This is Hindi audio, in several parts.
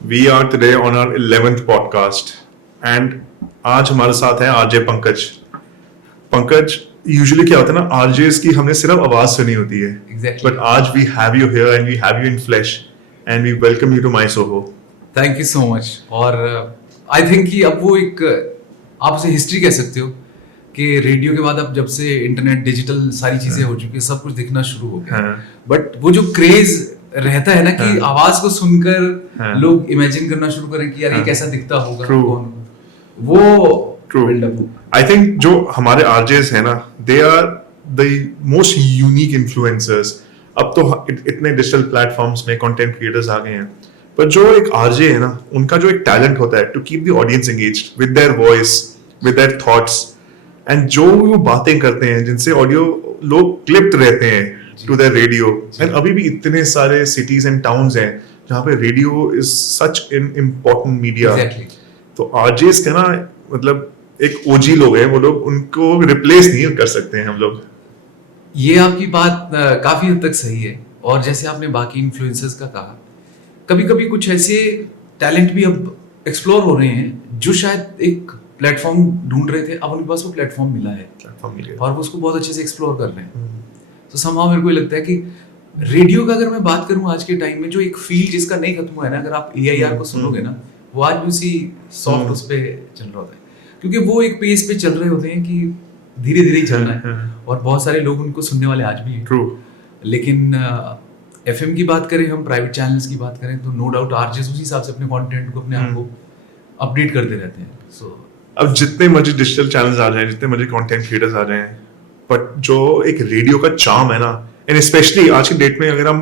We are today on our 11th podcast and आज हमारे साथ है आरजे पंकज। पंकज, यूजुअली क्या होता है ना, आरजेस की हमने सिर्फ आवाज सुनी होती है, Exactly. बट आज we have you here and we have you in flash and we welcome you to my Soho. Thank you so much. और आई थिंक कि अब वो एक आप उसे हिस्ट्री कह सकते हो कि रेडियो के बाद अब जब से इंटरनेट डिजिटल सारी चीजें हो चुकी है, सब कुछ दिखना शुरू हो गया। हाँ। बट वो जो क्रेज रहता है ना कि हाँ। आवाज को सुनकर हाँ। लोग इमेजिन करना शुरू करें कि यार ये हाँ। कैसा दिखता होगा, True. कौन होगा। वो True. build-up हो। आई थिंक जो हमारे आरजेस हैं ना, they are the most unique influencers. अब तो इतने डिजिटल प्लेटफॉर्म्स में कंटेंट क्रिएटर्स आ गए हैं, पर जो एक आरजे है ना, उनका जो एक टैलेंट होता है to keep the audience engaged with their voice, with their thoughts, and जो वो बातें करते हैं जिनसे ऑडियो लोग क्लिप्ड रहते हैं टू देयर रेडियो। एंड अभी भी इतने सारे सिटीज एंड टाउन्स हैं जहाँ पे radio is such an important media. Exactly. तो आरजेस के ना, मतलब एक ओजी लोग हैं, वो लोग उनको रिप्लेस नहीं कर सकते हैं हम लोग। ये आपकी बात काफी हद तक सही है। और जैसे आपने बाकी इन्फ्लुएंसर्स का कहा, कभी कभी कुछ ऐसे टैलेंट भी अब एक्सप्लोर हो रहे हैं जो शायद एक प्लेटफॉर्म ढूंढ रहे थे, अब उनके पास वो प्लेटफॉर्म मिला है और वो उसको बहुत अच्छे से एक्सप्लोर कर रहे हैं। तो समहाउ मेरे को ये लगता है कि रेडियो का अगर मैं बात करूं आज के टाइम में, जो एक फील्ड जिसका नहीं खत्म हुआ है ना, अगर आप AIR को सुनोगे ना, वो आज भी उसी सॉफ्ट उस पे चल रहा होता है, क्योंकि वो एक पेस पे चल रहे होते हैं कि धीरे धीरे ही चलना है। और बहुत सारे लोग उनको सुनने वाले आज भी हैं। ट्रू। लेकिन FM की बात करें, हम प्राइवेट चैनल्स की बात करें, तो नो डाउट आरजेस उसी हिसाब से अपने कंटेंट को, अपने आप को अपडेट करते रहते हैं। सो अब जितने मर्जी डिजिटल चैनल्स आ जाएं, जितने मर्जी कंटेंट क्रिएटर्स आ जाएं, बट जो एक रेडियो का चार्म है ना, एंड स्पेशली आज की डेट में अगर हम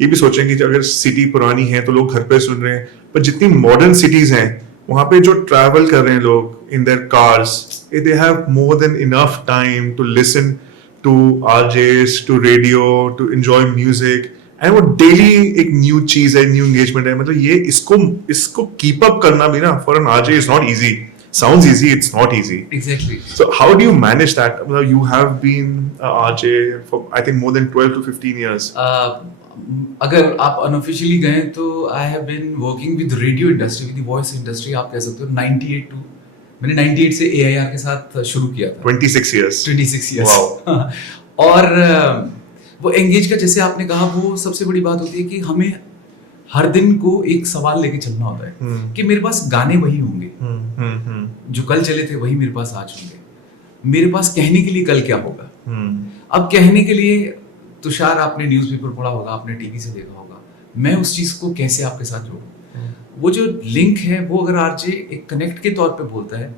ये भी सोचेंगे कि अगर सिटी पुरानी है तो लोग घर पे सुन रहे हैं, पर जितनी मॉडर्न सिटीज हैं वहां पे जो ट्रैवल कर रहे हैं लोग in their cars, they have more than enough time to listen to RJs, to radio, to enjoy music, and वो डेली एक न्यू चीज है, न्यू एंगेजमेंट है। मतलब ये इसको कीप अप करना भी ना for an RJ is not easy. Sounds easy, it's not easy. Exactly. So how do you manage that? Well, you have been a RJ for I think more than 12 to 15 years. अगर आप अनऑफिशियली गए तो I have been working with radio industry, with the voice industry, आप कह सकते हो 98 टू, मैंने 98 से AIR के साथ शुरू किया था। 26 years. 26 years. Wow. और वो एंगेज का, जैसे आपने कहा, वो सबसे बड़ी बात होती है कि हमें हर दिन को एक सवाल लेके चलना होता है कि मेरे पास गाने वही होंगे जो कल चले थे, वही मेरे पास आज होंगे। मेरे पास कहने के लिए कल क्या होगा। अब कहने के लिए, तुषार, आपने न्यूज़पेपर पढ़ा होगा, आपने टीवी से देखा होगा, मैं उस चीज को कैसे आपके साथ जोड़ूं? वो जो लिंक है, वो अगर आरजे एक कनेक्ट के तौर पे बोलता है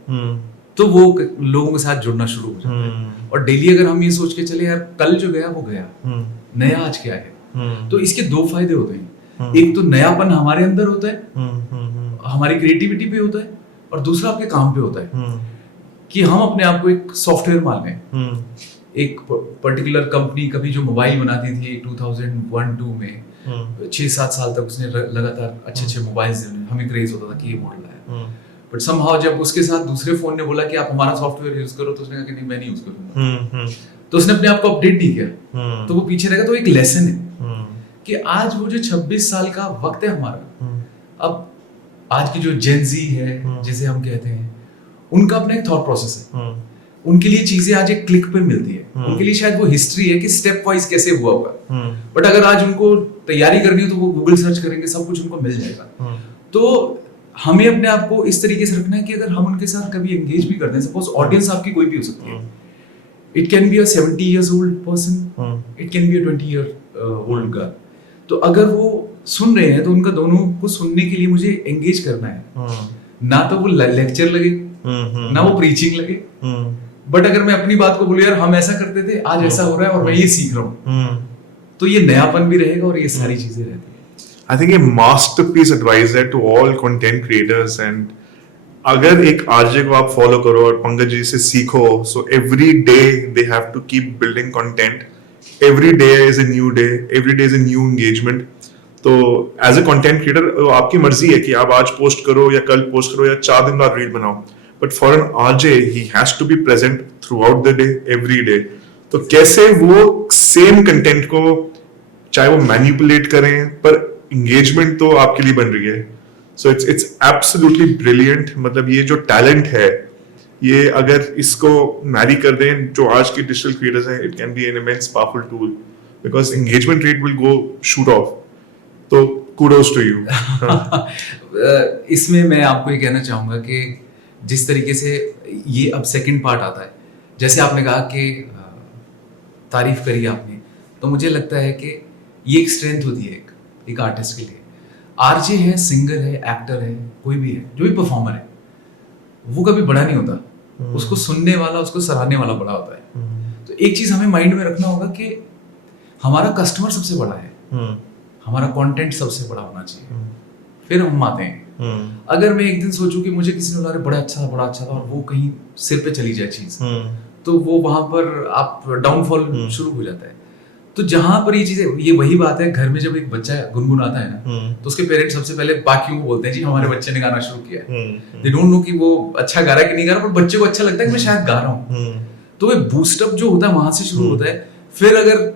तो वो लोगों के साथ जुड़ना शुरू हो जाता है। और डेली अगर हम ये सोच के चले, यार कल जो गया वो गया, नया आज क्या है, तो इसके दो फायदे होते हैं। एक तो नयापन हमारे अंदर होता है, हमारी क्रिएटिविटी पे होता है, और दूसरा आपके काम पे होता है कि हम अपने आप को एक सॉफ्टवेयर मान लें। एक पर्टिकुलर कंपनी कभी जो मोबाइल बनाती थी 2001-2 में, 6-7 साल तक उसने लगातार अच्छे मोबाइल्स, हमें क्रेज होता था कि ये मॉडल है। बट समहाउ जब उसके साथ दूसरे फोन ने बोला कि आप हमारा सॉफ्टवेयर यूज करो, तो उसने कहा कि नहीं, मैं नहीं यूज करूंगा। तो उसने अपने आप को अपडेट नहीं किया, तो वो पीछे रहेगा। तो एक लेसन है कि आज वो जो 26 साल का वक्त है हमारा, अब आज की जो जेनजी है जिसे हम कहते हैं, उनका अपना एक थॉट प्रोसेस है। उनके लिए चीजें आज एक क्लिक पर मिलती है। उनके लिए शायद वो हिस्ट्री है कि स्टेप वाइज कैसे हुआ होगा। बट अगर आज उनको तैयारी करनी हो तो वो गूगल सर्च करेंगे, सब कुछ उनको मिल जाएगा। तो हमें अपने आप को इस तरीके से रखना है कि अगर हम उनके साथ कभी एंगेज भी करते हैं, सपोज ऑडियंस आपकी कोई भी हो सकती है, it can be a 70 years old person, it can be a 20 year old girl। तो अगर वो सुन रहे हैं तो उनका दोनों को सुनने के लिए मुझे एंगेज करना है, ना तो वो लेक्चर लगे, ना वो प्रीचिंग लगे। बट अगर मैं अपनी बात को बोलूं, यार हम ऐसा करते थे, आज ऐसा हो रहा है और मैं ये सीख रहा हूँ, तो ये नयापन भी रहेगा और ये सारी चीजें रहती है। I think a masterpiece advice है to all content creators, and अगर एक आरजे को आप फॉलो करो और पंकज जी से सीखो, so every day they have to keep building content. Every day is a new day, every day is a new engagement. तो एज ए कंटेंट क्रिएटर आपकी मर्जी है कि आप आज पोस्ट करो या कल पोस्ट करो या 4 दिन बाद रील बनाओ, but for an RJ he has to be present throughout the day, every day. तो कैसे वो सेम कंटेंट को, चाहे वो मैनिपुलेट करें, पर एंगेजमेंट तो आपके लिए बन रही है। So it's absolutely brilliant. मतलब ये जो टैलेंट है, ये अगर इसको मैरी कर दें जो आज की डिजिटल क्रिएटर्स हैं, it can be an immense powerful tool, because engagement rate will go shoot of. तो कुडोस टू यू। इसमें मैं आपको ये कहना चाहूंगा कि जिस तरीके से ये अब सेकंड पार्ट आता है, जैसे आपने कहा कि तारीफ करी आपने, तो मुझे लगता है कि ये एक स्ट्रेंथ होती है एक आर्टिस्ट के लिए। आरजे है, सिंगर है, एक्टर है, कोई भी है, जो भी परफॉर्मर है, वो कभी बड़ा नहीं होता। उसको सुनने वाला, उसको सराहने वाला बड़ा होता है। तो एक चीज हमें माइंड में रखना होगा कि हमारा कस्टमर सबसे बड़ा है, हमारा कंटेंट सबसे बड़ा होना चाहिए, फिर हम आते हैं। अगर मैं एक दिन सोचूं कि मुझे किसी ने बोला बड़ा अच्छा था और वो कहीं सिर पे चली जाए चीज, तो वो वहां पर आप डाउनफॉल शुरू हो जाता है। तो जहां पर ये चीजें, ये वही बात है, घर में जब एक बच्चा गुनगुनाता है ना, तो उसके पेरेंट्स सबसे पहले बाकियों को बोलते हैं जी हमारे बच्चे ने गाना शुरू किया है। दे डोंट नो कि वो अच्छा गा रहा है कि नहीं गा रहा, पर बच्चे को अच्छा लगता है कि मैं शायद गा रहा हूँ। तो वो बूस्टअप जो होता है वहां से शुरू होता है। फिर अगर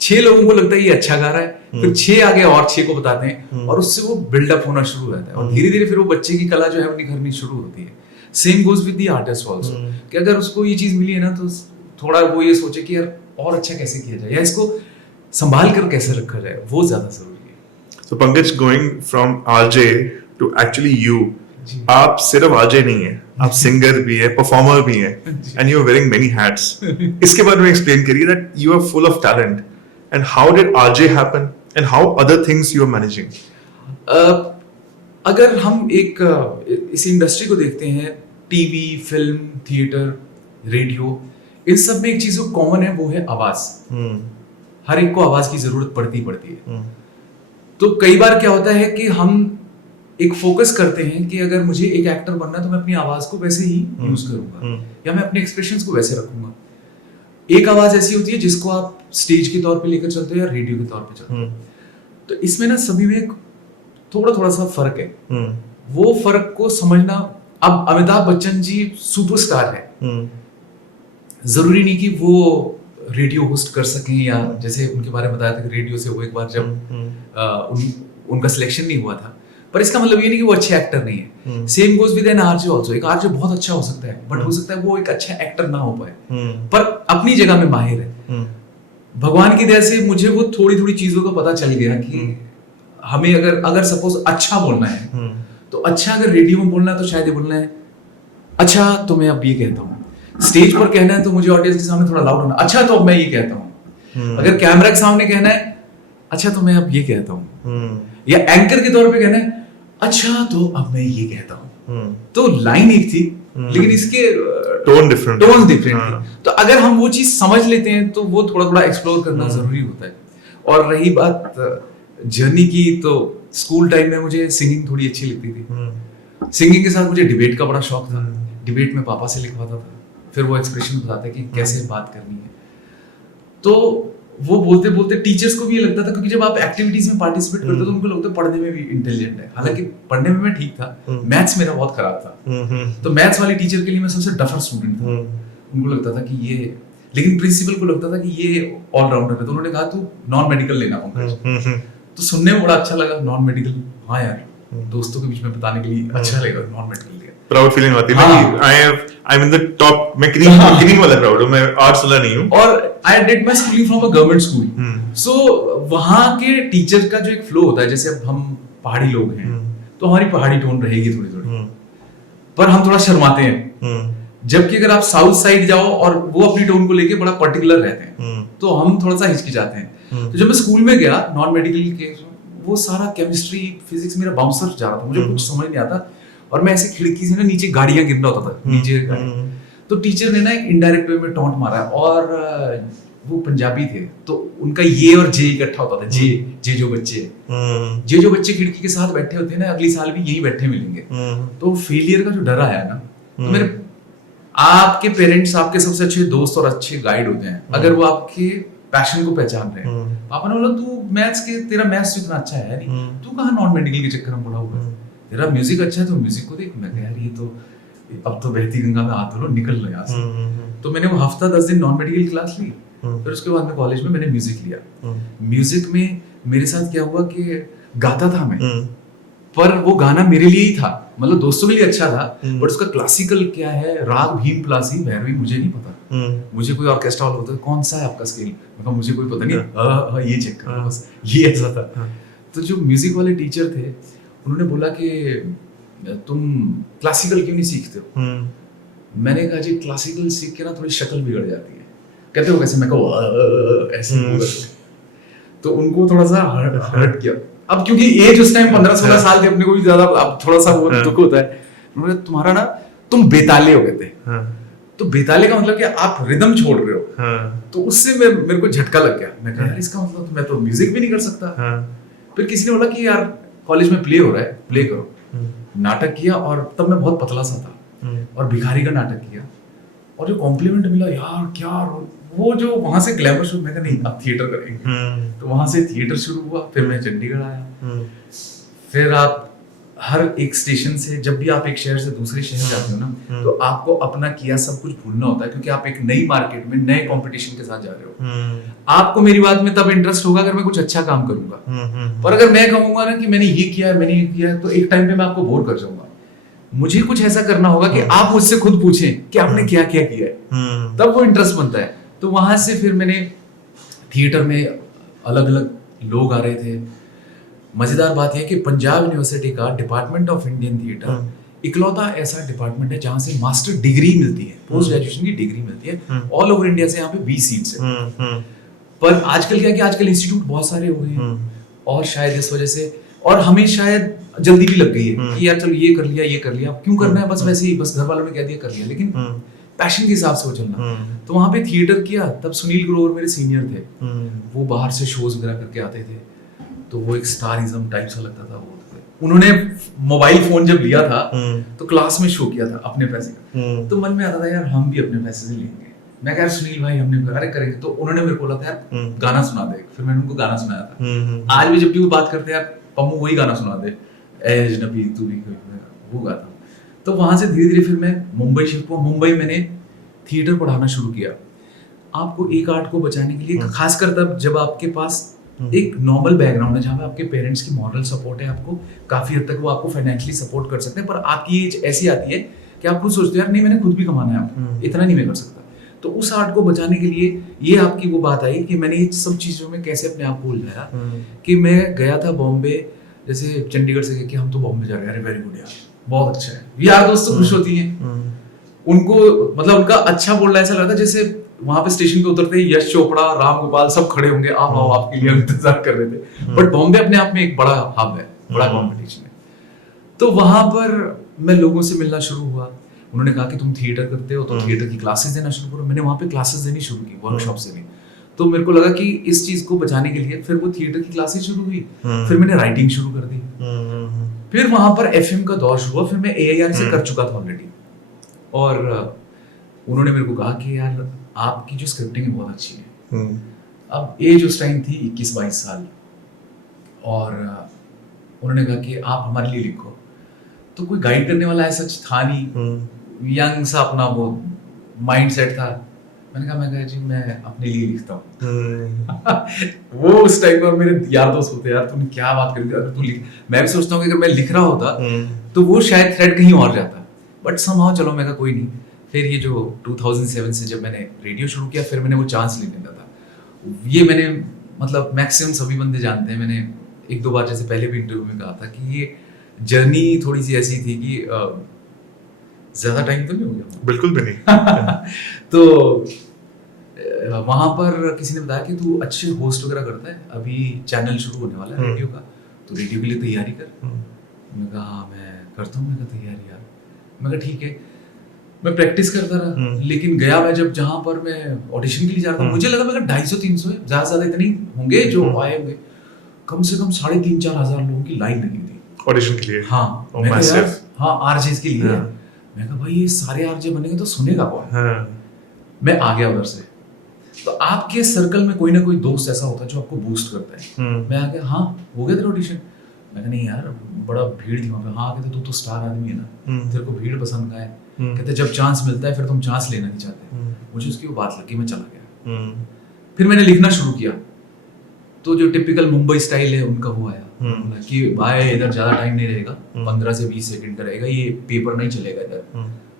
6 लोगों को लगता है ये अच्छा गा रहा है, फिर 6 आगे और 6 को बताते हैं, और उससे वो बिल्डअप होना शुरू हो जाता है, और धीरे धीरे फिर वो बच्चे की कला जो है वो निखरनी शुरू होती है। Same goes with the artist also, कि अगर उसको ये चीज मिली है ना, तो थोड़ा वो ये सोचे कि यार और अच्छा कैसे किया जाए, या इसको संभाल कर कैसे रखा जाए, वो ज्यादा जरूरी है। So Pankaj, going from RJ to actually you, आप सिर्फ RJ नहीं है, आप सिंगर भी है, परफॉर्मर भी है, and you are wearing many hats. इसके बारे में एक्सप्लेन करिए that you are full of talent and how did RJ happen and how other things you are managing. अगर हम इस इंडस्ट्री को देखते हैं, टीवी, फिल्म, थिएटर, रेडियो, इन सब में एक चीज जो कॉमन है वो है आवाज। हर एक को आवाज की जरूरत पड़ती है। तो कई बार क्या होता है कि हम एक फोकस करते हैं कि अगर मुझे एक एक्टर बनना है तो मैं अपनी आवाज को वैसे ही यूज करूंगा, या मैं अपने एक्सप्रेशंस को वैसे रखूंगा। एक आवाज ऐसी होती है जिसको आप स्टेज के तौर पे लेकर चलते हो या रेडियो के तौर पे चलते हो। तो इसमें ना सभी में थोड़ा सा फर्क है। वो फर्क को समझना, अब अमिताभ बच्चन जी सुपरस्टार है, जरूरी नहीं कि वो रेडियो होस्ट कर सकें, या जैसे उनके बारे में बताया था कि रेडियो से वो एक बार जब उनका सिलेक्शन नहीं हुआ था, पर इसका मतलब ये नहीं कि वो अच्छे एक्टर नहीं है। Same goes with an RJ also. एक आरजे बहुत अच्छा हो सकता है, बट हो सकता है वो एक अच्छा एक्टर ना हो पाए, पर अपनी जगह में माहिर है। भगवान की दया से मुझे वो थोड़ी चीजों का पता चल गया कि हमें अगर सपोज अच्छा बोलना है, तो अच्छा अगर रेडियो में बोलना है तो शायद ये बोलना है अच्छा तो मैं अब ये कहता हूँ। स्टेज पर कहना है तो मुझे ऑडियंस के सामने थोड़ा लाउड होना, अच्छा तो अब मैं ये कहता हूँ। अगर कैमरा के सामने कहना है अच्छा तो मैं अब ये कहता हूँ, या एंकर के तौर पे कहना है अच्छा तो अब मैं ये कहता हूँ। तो लाइन एक थी, लेकिन इसके टोन डिफरेंट थी। तो अगर हम वो चीज समझ लेते हैं तो वो थोड़ा एक्सप्लोर करना जरूरी होता है। और रही बात जर्नी की, तो स्कूल टाइम में मुझे सिंगिंग थोड़ी अच्छी लगती थी। सिंगिंग के साथ मुझे डिबेट का बड़ा शौक था। डिबेट में पापा से लिखवाता था, फिर वो एक्सप्रेशन बताते कि कैसे बात करनी है। तो वो बोलते बोलते टीचर्स को भी ये लगता था, क्योंकि जब आप एक्टिविटीज में पार्टिसिपेट करते हो तो उनको लगता है पढ़ने में भी इंटेलिजेंट है। हालांकि पढ़ने में मैं ठीक था, मैथ्स मेरा बहुत खराब था। तो मैथ्स वाली टीचर के लिए मैं सबसे डफर स्टूडेंट था। उनको लगता था कि ये, लेकिन प्रिंसिपल को लगता था कि ये ऑलराउंडर है, तो उन्होंने कहा तू नॉन मेडिकल लेना पंकज। तो सुनने में बड़ा अच्छा लगा नॉन मेडिकल, हाँ यार दोस्तों के बीच में बताने के लिए अच्छा लगेगा नॉन मेडिकल लिया। प्राउड फीलिंग आती है ना, I am in the top, मैं किनिंग वाला प्राउड हूं, मैं आर्ट्स वाला नहीं हूं। और I did my schooling from a government school. So वहां के टीचर का जो एक फ्लो होता है, जैसे अब हम पहाड़ी लोग हैं तो हमारी पहाड़ी टोन रहेगी थोड़ी, पर हम थोड़ा शर्माते हैं। जबकि अगर आप साउथ साइड जाओ और वो अपनी टोन को लेके बड़ा पर्टिकुलर रहते हैं, तो हम थोड़ा सा हिचकिचाते हैं। तो जब मैं स्कूल में गया नॉन मेडिकल के, वो सारा केमिस्ट्री फिजिक्स मेरा बाउंसर जा रहा था, मुझे कुछ समझ नहीं आता, और मैं ऐसे खिड़की से ना नीचे गाड़ियां गिर रहा होता था नीचे। तो टीचर ने ना एक इनडायरेक्ट वे में टॉन्ट मारा, और वो पंजाबी थे तो उनका ये और जे इकट्ठा होता था। जे जो बच्चे खिड़की के साथ बैठे होते हैं ना, अगली साल भी यही बैठे मिलेंगे। तो फेलियर का जो डर आया ना, तो मेरे आपके पेरेंट्स आपके सबसे अच्छे दोस्त और अच्छे गाइड होते हैं अगर वो आपके पैशन को पहचान रहे हैं। पापा ने बोला तू मैथ्स के, तेरा मैथ्स इतना अच्छा है नहीं, तू कहाँ नॉन मेडिकल के चक्कर में पड़ा हुआ है, तेरा म्यूजिक अच्छा है तो म्यूजिक को देख। मैं कह यार ये तो अब तो बहती गंगा में हाथ धो, निकल लो यहाँ से। तो मैंने वो हफ्ता 10 दिन नॉन मेडिकल क्लास ली, फिर उसके बाद में कॉलेज में मैंने म्यूजिक लिया। म्यूजिक में मेरे साथ क्या हुआ कि गाता था मैं, पर वो गाना मेरे लिए ही था, मतलब दोस्तों के लिए अच्छा था, हम्म। बट उसका क्लासिकल क्या है, राग भीम प्लासी भैरवी मुझे नहीं पता। मुझे कोई ऑर्केस्ट्रा वाला होता है, कौन सा है आपका स्केल, मैं कहा मुझे कोई पता नहीं, ये चेक करो बस, ये ऐसा था। तो जो म्यूजिक वाले टीचर थे उन्होंने बोला कि तुम क्लासिकल क्यों नहीं सीखते हो। मैंने कहा जी क्लासिकल सीख के ना थोड़ी शक्ल बिगड़ जाती है। कहते हो कैसे, मैं कहा ऐसे बोला। तो उनको थोड़ा सा हर्ट किया। अब क्योंकि एज उस टाइम 15-16 साल थे, अपने को भी ज्यादा अब थोड़ा सा वो दुख होता है। उन्होंने तुम्हारा ना, तुम बेताले हो, कहते तो बेताले का मतलब कि आप रिदम छोड़ रहे हो। तो उससे मेरे को झटका लग गया। मैं कहा यार इसका मतलब तो मैं तो म्यूजिक भी नहीं कर सकता। फिर किसी ने बोला कि यार कॉलेज में प्ले हो रहा है, प्ले करो। नाटक किया, और तब मैं बहुत पतला सा था, और भिखारी का नाटक किया, और जो कॉम्प्लीमेंट मिला यार क्या, वो जो वहां से ग्लैमर शुरू, मैं कहा नहीं अब थिएटर करेंगे। तो वहां से थिएटर शुरू हुआ। फिर मैं चंडीगढ़ आया। फिर आप हर एक स्टेशन से, जब भी आप एक शहर से दूसरे शहर जाते हो ना, तो आपको अपना किया सब कुछ भूलना होता है, क्योंकि आप एक नई मार्केट में नए कंपटीशन के साथ जा रहे हो। आपको मेरी बात में तब इंटरेस्ट होगा अगर मैं कुछ अच्छा काम करूंगा, पर अगर मैं कहूंगा ना कि मैंने ये किया है, मैंने ये किया है, तो एक टाइम पे मैं आपको बोर कर जाऊंगा। मुझे कुछ ऐसा करना होगा कि आप मुझसे खुद पूछें कि आपने क्या क्या किया है, तब वो इंटरेस्ट बनता है। तो वहां से फिर मैंने थिएटर में अलग अलग लोग आ रहे थे। मजेदार बात यह कि पंजाब यूनिवर्सिटी का डिपार्टमेंट ऑफ इंडियन थिएटर इकलौता ऐसा डिपार्टमेंट है जहां से मास्टर डिग्री मिलती है, पोस्ट ग्रेजुएशन की डिग्री मिलती है। ऑल ओवर इंडिया से यहाँ पे 20 सीट्स है। पर आजकल क्या है कि आजकल इंस्टीट्यूट बहुत सारे हो गए हैं, और शायद इस वजह से, और हमें शायद जल्दी भी लग गई है कि यार चलो ये कर लिया, ये कर लिया, क्यों करना है, बस वैसे ही, बस घर वालों ने कह दिया कर लिया, लेकिन पैशन के हिसाब से वो चलना। तो वहां पे थिएटर किया। तब सुनील ग्रोवर मेरे सीनियर थे, वो बाहर से शोज वगैरह करके आते थे, तो वो एक स्टारिज्म टाइप सा लगता था वो। उन्होंने मोबाइल फोन जब लिया था तो क्लास में शो किया था अपने पैसे का। तो मन में आता था यार हम भी अपने पैसे से लेंगे। मैं कह सुनील भाई हमने अरे करेंगे। तो उन्होंने मेरे को बोला था यार गाना सुना दे। फिर मैंने उनको गाना सुनाया था। आज भी जब भी वो बात करते हैं यार पम्मू वही गाना सुना दे, ए अजनबी तू भी, वो गाता हूँ। तो वहां से धीरे धीरे फिर मैं मुंबई शिफ्ट हुआ। मुंबई मैंने थिएटर पढ़ाना शुरू किया। आपको एक आर्ट को बचाने के लिए, खासकर तब जब आपके पास एक नॉर्मल बैकग्राउंड है, जहाँ पे आपके पेरेंट्स की मॉरल सपोर्ट है, आपको काफी हद तक वो आपको फाइनेंशियली सपोर्ट कर सकते हैं, पर आपकी एज ऐसी आती है कि आप खुद सोचते हो यार नहीं मैंने खुद भी कमाना है, आपको इतना नहीं मैं कर सकता। तो उस आर्ट को बचाने के लिए ये आपकी वो बात आई कि मैंने ये सब चीजों में कैसे अपने आप को उलझाया कि मैं गया था बॉम्बे, जैसे चंडीगढ़ से कि हम तो बॉम्बे जा रहे हैं, वेरी गुड यार, बहुत अच्छा है, यार दोस्त तो खुश होती हैं उनको, मतलब उनका अच्छा बोलना ऐसा लगता है जैसे वहां पे स्टेशन पे उतरते ही यश चोपड़ा, राम गोपाल सब खड़े होंगे, आप आओ आपके लिए इंतजार कर रहे थे। बट बॉम्बे अपने आप में एक बड़ा हब है, बड़ा कंपटीशन है। तो वहां पर मैं लोगों से मिलना शुरू हुआ। उन्होंने कहा कि तुम थिएटर करते हो तो थिएटर की क्लासेस देना शुरू करो। मैंने वहां पे क्लासेस देनी शुरू की, वर्कशॉप से नहीं। तो मेरे को लगा कि इस चीज को बचाने के लिए फिर वो थिएटर की क्लासेस शुरू हुई। फिर मैंने राइटिंग शुरू कर दी। फिर वहां पर एफएम का दौर शुरू हुआ। फिर मैं एआईआर से कर चुका था ऑलरेडी, और उन्होंने मेरे को कहा कि यार आपकी जो स्क्रिप्टिंग है बहुत अच्छी है। अब एज उस टाइम थी 21-22 साल, और उन्होंने कहा कि आप हमारे लिए लिखो। तो कोई गाइड करने वाला ऐसा था नहीं, यंग सा अपना वो माइंड सेट था। मैंने कहा जी मैं अपने लिए लिखता हूँ। वो उस टाइम पर मेरे यार दोस्त होते यार तूने क्या बात करी, अगर तू लिख, मैं भी सोचता हूँ कि अगर मैं लिख रहा होता तो वो शायद थ्रेड कहीं और जाता, बट समहाउ चलो मैं कहा कोई नहीं। फिर ये जो 2007 से जब मैंने रेडियो शुरू किया, फिर मैंने वो चांस लेने का था। ये मैंने मतलब मैक्सिमम सभी बंदे जानते हैं, मैंने 1-2 बार जैसे पहले भी इंटरव्यू में कहा था कि ये जर्नी थोड़ी सी ऐसी थी कि ज्यादा टाइम तो नहीं हो गया, बिल्कुल भी नहीं। तो वहां पर किसी ने बताया कि तू अच्छे होस्ट वगैरह करता है, अभी चैनल शुरू होने वाला है रेडियो का, तो रेडियो के लिए तैयारी कर। मैं कहा मैं करता हूँ, मैं कहा तैयारी यार। मैं कहा ठीक है। मैं प्रैक्टिस करता रहा, लेकिन गया मैं जब जहां पर मैं ऑडिशन के लिए जा रहा था, मुझे लगा मैं 250-300 ज्यादा से ज्यादा इतने होंगे जो आए होंगे, कम से कम 3,500-4 हजार लोगों की लाइन लगी थी ऑडिशन के लिए। हाँ मैं यार, हाँ आरजेस के लिए। मैं कहा भाई ये सारे आरजे बनेंगे तो सुनेगा कौन। मैं आ गया उधर से। तो आपके सर्कल में कोई ना कोई दोस्त ऐसा होता है जो आपको बूस्ट करता है। मैं आ गया, हाँ हो गया तेरा ऑडिशन। मैं कहा नहीं यार बड़ा भीड़ थी वहां पे। हाँ कहते तू तो स्टार आदमी है ना, तेरे को भीड़ पसंद का है। कहते जब चांस मिलता है फिर तुम चांस लेना नहीं चाहते। मुझे उसकी वो बात लगी, मैं चला गया। फिर मैंने लिखना शुरू किया, तो जो टिपिकल मुंबई स्टाइल है उनका वो आया, बोला कि भाई इधर ज्यादा टाइम नहीं रहेगा, 15 से 20 सेकंड का रहेगा, ये पेपर नहीं चलेगा इधर।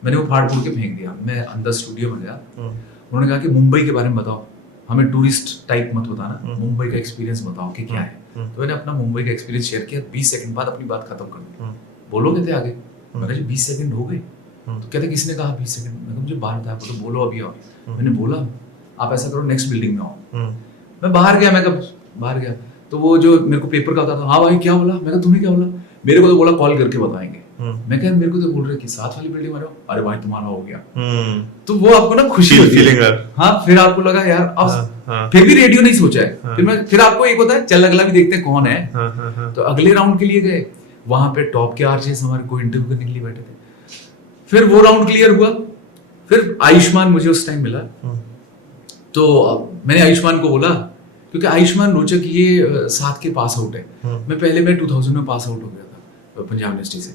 मैंने वो फाड़ फूड़ के फेंक दिया। मैं अंदर स्टूडियो में गया, उन्होंने कहा कि मुंबई के बारे में बताओ, हमें टूरिस्ट टाइप मत बताना, मुंबई का एक्सपीरियंस बताओ कि क्या है। तो मैंने अपना मुंबई का एक्सपीरियंस शेयर किया। 20 सेकंड बाद अपनी बात खत्म कर दी। बोलोगे थे आगे? मैंने कहा 20 सेकंड हो गए। तो कहते किसने कहा 20 सेकंड? मैं कहा मुझे बाहर था, तो बोलो अभी आओ। मैंने बोला आप ऐसा करो नेक्स्ट बिल्डिंग में आओ। मैं बाहर गया, मैं कब बाहर गया तो वो जो मेरे को पेपर का होता था, हाँ भाई क्या बोला? मैं कहा तुमने क्या बोला? मेरे को तो बोला कॉल करके बताएंगे। मैं कह मेरे को तो बोल रहे कि साथ वाली बिल्डिंग में रहो। अरे भाई तुम्हारा हो गया। तो वो आपको ना खुशी होती है। हाँ, फिर आपको लगा यार अब फिर भी रेडियो नहीं सोचा है। फिर आपको एक होता है चल अगला भी देखते हैं कौन है। तो अगले राउंड के लिए गए, वहां पे टॉप के आरजेस हमारे को इंटरव्यू करने के लिए बैठे थे। फिर वो राउंड क्लियर हुआ। फिर आयुष्मान मुझे उस टाइम मिला। तो मैंने आयुष्मान को बोला, क्योंकि आयुष्मान रोचक ये 7 के पास आउट है। मैं 2000 में पास आउट हो गया था पंजाब यूनिवर्सिटी से।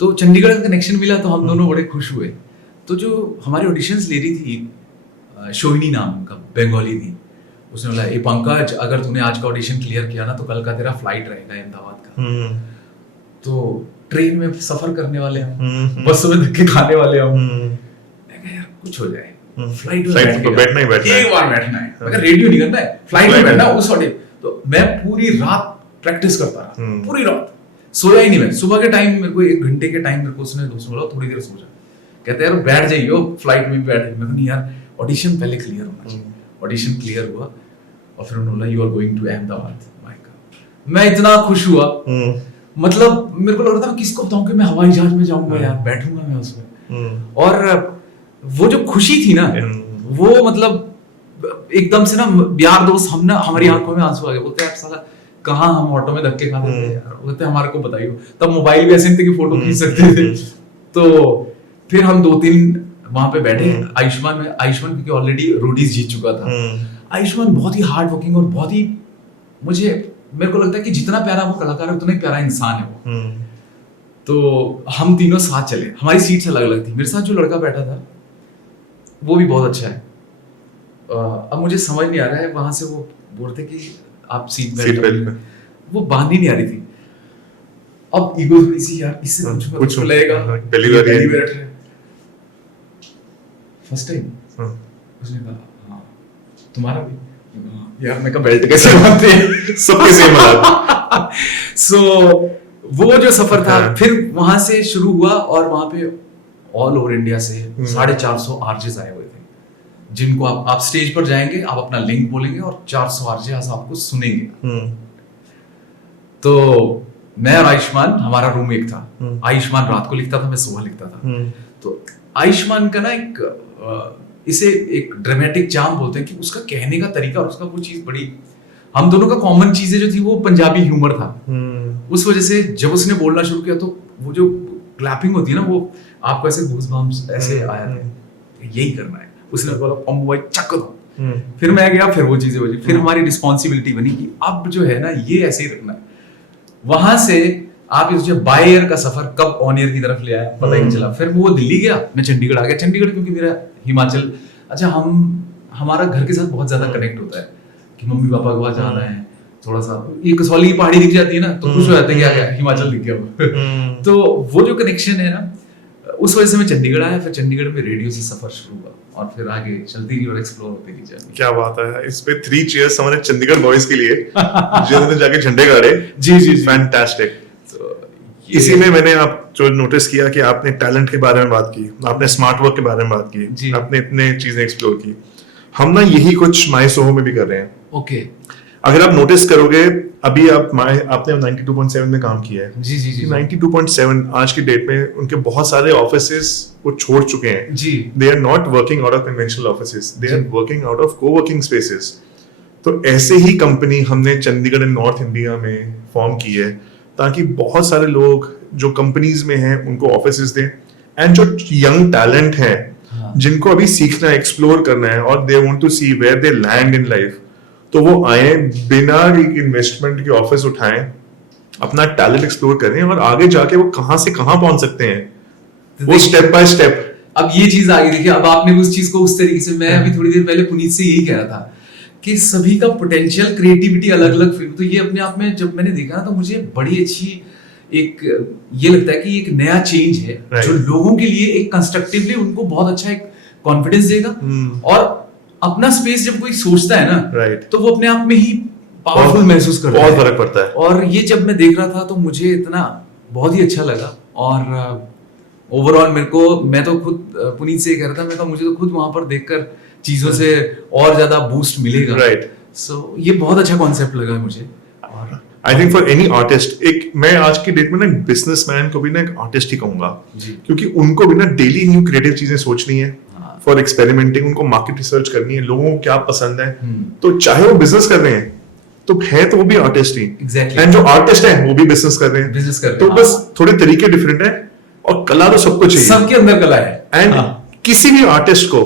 तो चंडीगढ़ का कनेक्शन मिला तो हम दोनों बड़े खुश हुए। तो जो हमारी ऑडिशंस ले रही थी, शोहिनी नाम का बंगाली थी, उसने बोला ए पंकज अगर तूने आज का ऑडिशन क्लियर किया ना तो कल का तेरा फ्लाइट रहेगा अहमदाबाद का। तो ट्रेन में सफर करने वाले हम, बस में धक्के खाने वाले हम। मैं कहा यार कुछ हो जाए, फ्लाइट में बैठना ही बैठना है, एक बार बैठना है। मैं कहा रेडियो नहीं करना है, फ्लाइट में बैठना है उस ऑडिशन। तो मैं पूरी रात प्रैक्टिस करता रहा, पूरी रात सोया ही नहीं। मैं सुबह के टाइम मेरे को 1 घंटे के टाइम मेरे को उसने दोस्त बोला थोड़ी देर सो जा। कहते यार बैठ जाइयो, फ्लाइट में भी बैठ। मैं कहा नहीं यार ऑडिशन पहले क्लियर होना चाहिए। ऑडिशन क्लियर हुआ और फिर उन्होंने बोला you are going to Ahmedabad. My God, मैं इतना खुश हुआ। मतलब मेरे को लग रहा था किसको बताऊं कि मैं हवाई जहाज में जाऊंगा यार, बैठूंगा मैं उसमें। और वो जो खुशी थी ना, वो मतलब एकदम से ना यार दोस्त हम ना हमारी आंखों में आंसू आ गए। बोलते यार साला कहाँ हम ऑटो में धक्के खाते थे यार। बोलते हमारे को बताइए, तब मोबाइल भी ऐसे नहीं थे कि फोटो खींच सकते थे। तो फिर हम 2-3 वहां पे बैठे। आयुष्मान क्योंकि ऑलरेडी रोडीज जीत चुका था। आयुष्मान बहुत ही हार्ड वर्किंग और बहुत ही मेरे को लगता है कि जितना प्यारा वो कलाकार है उतना ही प्यारा इंसान है वो। तो हम तीनों साथ चले, हमारी सीट्स अलग अलग थी। मेरे साथ जो लड़का बैठा था वो भी बहुत अच्छा है। अब मुझे समझ नहीं आ रहा है, वहां से वो बोलते कि आप सीट बेल्ट वो बांधनी नहीं आ रही थी। अब ईगो थोड़ी सी यार, इससे कुछ लगेगा पहली बार फर्स्ट टाइम। उसने कहा हाँ तुम्हारा भी यार। मैं कहा बेल्ट कैसे बांधते हैं, सबके सेम हाल। सो वो जो सफर था फिर वहां से शुरू हुआ और वहां पे ऑल ओवर इंडिया से 450 आरजेस आए हुए थे, जिनको आप स्टेज पर जाएंगे, आप अपना लिंक बोलेंगे और 400 आरजेस आपको सुनेंगे। तो मैं और आयुष्मान, हमारा रूम एक था। आयुष्मान रात को लिखता था, मैं सुबह लिखता था। तो आयुष्मान का ना इसे एक ड्रामेटिक चार्म बोलते हैं कि उसका कहने का तरीका और उसका वो चीज बड़ी, हम दोनों का कॉमन चीजें जो थी वो पंजाबी ह्यूमर था। उस वजह से जब उसने बोलना शुरू किया तो वो जो क्लैपिंग होती है ना, वो आपको ऐसे गूज़बम्प्स ऐसे आया था, यही करना है। उसने बोला पम्बू भाई चक दो। फिर मैं गया, फिर वो चीजें बनी, फिर हमारी रिस्पॉन्सिबिलिटी बनी कि अब जो है ना ये ऐसे ही रखना है। वहां से आप इस जो बाय एयर का सफर कब ऑन एयर की तरफ ले आया पता ही नहीं चला। फिर वो दिल्ली गया, मैं चंडीगढ़ आ गया। चंडीगढ़ क्योंकि मेरा हिमाचल, अच्छा हमारा घर के साथ बहुत ज्यादा कनेक्ट होता है कि मम्मी पापा को वहां जाना है, थोड़ा सा ये कसौली की पहाड़ी दिख जाती है ना तो खुश हो जाते हैं कि आ गया हिमाचल दिख गया। तो वो जो कनेक्शन है ना, उस वजह से मैं चंडीगढ़ आया। फिर चंडीगढ़ में रेडियो से सफर शुरू हुआ और फिर आगे चलती रही और एक्सप्लोर होती रही जर्नी। क्या बात है। इस पे 3 चीयर्स हमारे चंडीगढ़ बॉयज के लिए जिन्होंने जाके झंडे गाड़े। जी फैंटास्टिक। इसी में मैंने आप जो नोटिस किया कि आपने टैलेंट के बारे में बात की, आपने स्मार्ट वर्क के बारे में बात की, आपने इतने चीजें एक्सप्लोर की। हम ना यही कुछ माय सोहो में भी कर रहे हैं। ओके। अगर आप नोटिस करोगे अभी आपने 92.7 में काम किया है। जी 92.7 आज की डेट में उनके बहुत सारे ऑफिसेस वो छोड़ चुके हैं जी। They are not working out of conventional offices, they are working out of coworking spaces. तो ऐसे ही कंपनी हमने चंडीगढ़ नॉर्थ इंडिया में फॉर्म की है ताकि बहुत सारे लोग जो कंपनीज में हैं उनको ऑफिसेस दें, एंड जो यंग टैलेंट है जिनको अभी सीखना है, एक्सप्लोर करना है और they want to see where they land in life, तो वो आए बिना इन्वेस्टमेंट के ऑफिस उठाएं, अपना टैलेंट एक्सप्लोर करें और आगे जाके वो कहां से कहां पहुंच सकते हैं, वो स्टेप बाय स्टेप। अब ये चीज आ गई, देखिए अब आपने उस चीज को उस तरीके से, मैं अभी थोड़ी देर पहले पुनीत से यही कह रहा था कि सभी का पोटेंशियल, क्रिएटिविटी अलग अलग फील्ड, तो ये अपने आप में जब मैंने देखा ना तो मुझे बड़ी अच्छी एक ये लगता है कि एक नया चेंज है Right. जो लोगों के लिए एक कंस्ट्रक्टिवली उनको बहुत अच्छा एक कॉन्फिडेंस देगा। और अपना स्पेस जब कोई सोचता है ना Right. तो वो अपने आप में ही पावरफुल महसूस करता बहुत है। फर्क पड़ता है। और ये जब मैं देख रहा था तो मुझे इतना बहुत ही अच्छा लगा। और ओवरऑल मेरे को, मैं तो खुद पुनीत से कह रहा था, मैं कहा मुझे तो खुद वहां पर देखकर चीजों से और ज्यादा बूस्ट मिलेगा। Right. सो ये बहुत अच्छा कॉन्सेप्ट लगा मुझे। और I think for any artist, एक मैं आज की डेट में ना बिजनेसमैन को भी ना एक आर्टिस्ट ही कहूंगा, जी। क्योंकि उनको भी ना डेली न्यू क्रिएटिव चीजें सोचनी है हाँ। फॉर एक्सपेरिमेंटिंग, उनको मार्केट रिसर्च करनी है, लोगों को क्या पसंद है। हम्म। तो चाहे वो बिजनेस कर रहे हैं तो है तो वो भी आर्टिस्ट ही, Exactly. एंड जो आर्टिस्ट है वो भी बिजनेस कर रहे हैं। Business कर रहे हैं, तो हाँ। बस थोड़े तरीके डिफरेंट है, और कला तो सबको चाहिए, सबके अंदर कला है। एंड हाँ। किसी भी आर्टिस्ट को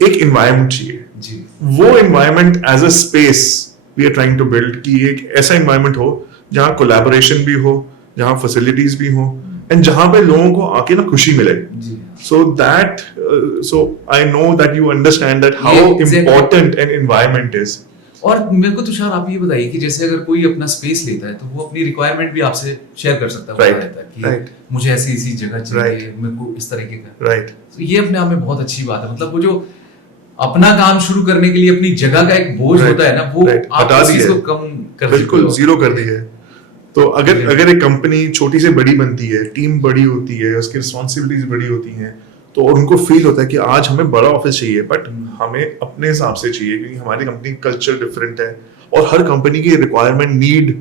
एक एनवायरनमेंट चाहिए। जी। वो environment as a space we are trying to build, कि एक ऐसा एनवायरनमेंट हो जहां कोलैबोरेशन भी हो, जहां फैसिलिटीज भी हो, एंड जहां पे लोगों को आके ना खुशी मिले। जी। So that, so I know that you understand that how Yeah, exactly. important an environment is. और मेरे को तुषार आप ये बताइए कि जैसे अगर कोई अपना स्पेस लेता है तो वो अपनी रिक्वायरमेंट भी आपसे शेयर कर सकता है, Right. बता देता है कि Right. मुझे ऐसी ऐसी जगह चाहिए, Right. मेरे को इस तरीके का। Right. तो ये अपने आप में बहुत अच्छी बात है। मतलब वो जो अपना काम शुरू करने के लिए अपनी जगह का एक बोझ Right. होता है ना, वो Right. आप हटा उस दी चीज है। को कम कर देते बिल्कुल हो। जीरो कर दी है। तो अगर Yeah. अगर एक कंपनी छोटी से बड़ी बनती है, टीम बड़ी होती है, उसकी रिस्पॉन्सिबिलिटीज बड़ी होती हैं, तो और उनको फील होता है कि आज हमें बड़ा ऑफिस चाहिए, बट हमें अपने हिसाब से चाहिए, क्योंकि हमारी कंपनी कल्चर डिफरेंट है और हर कंपनी की रिक्वायरमेंट, नीड,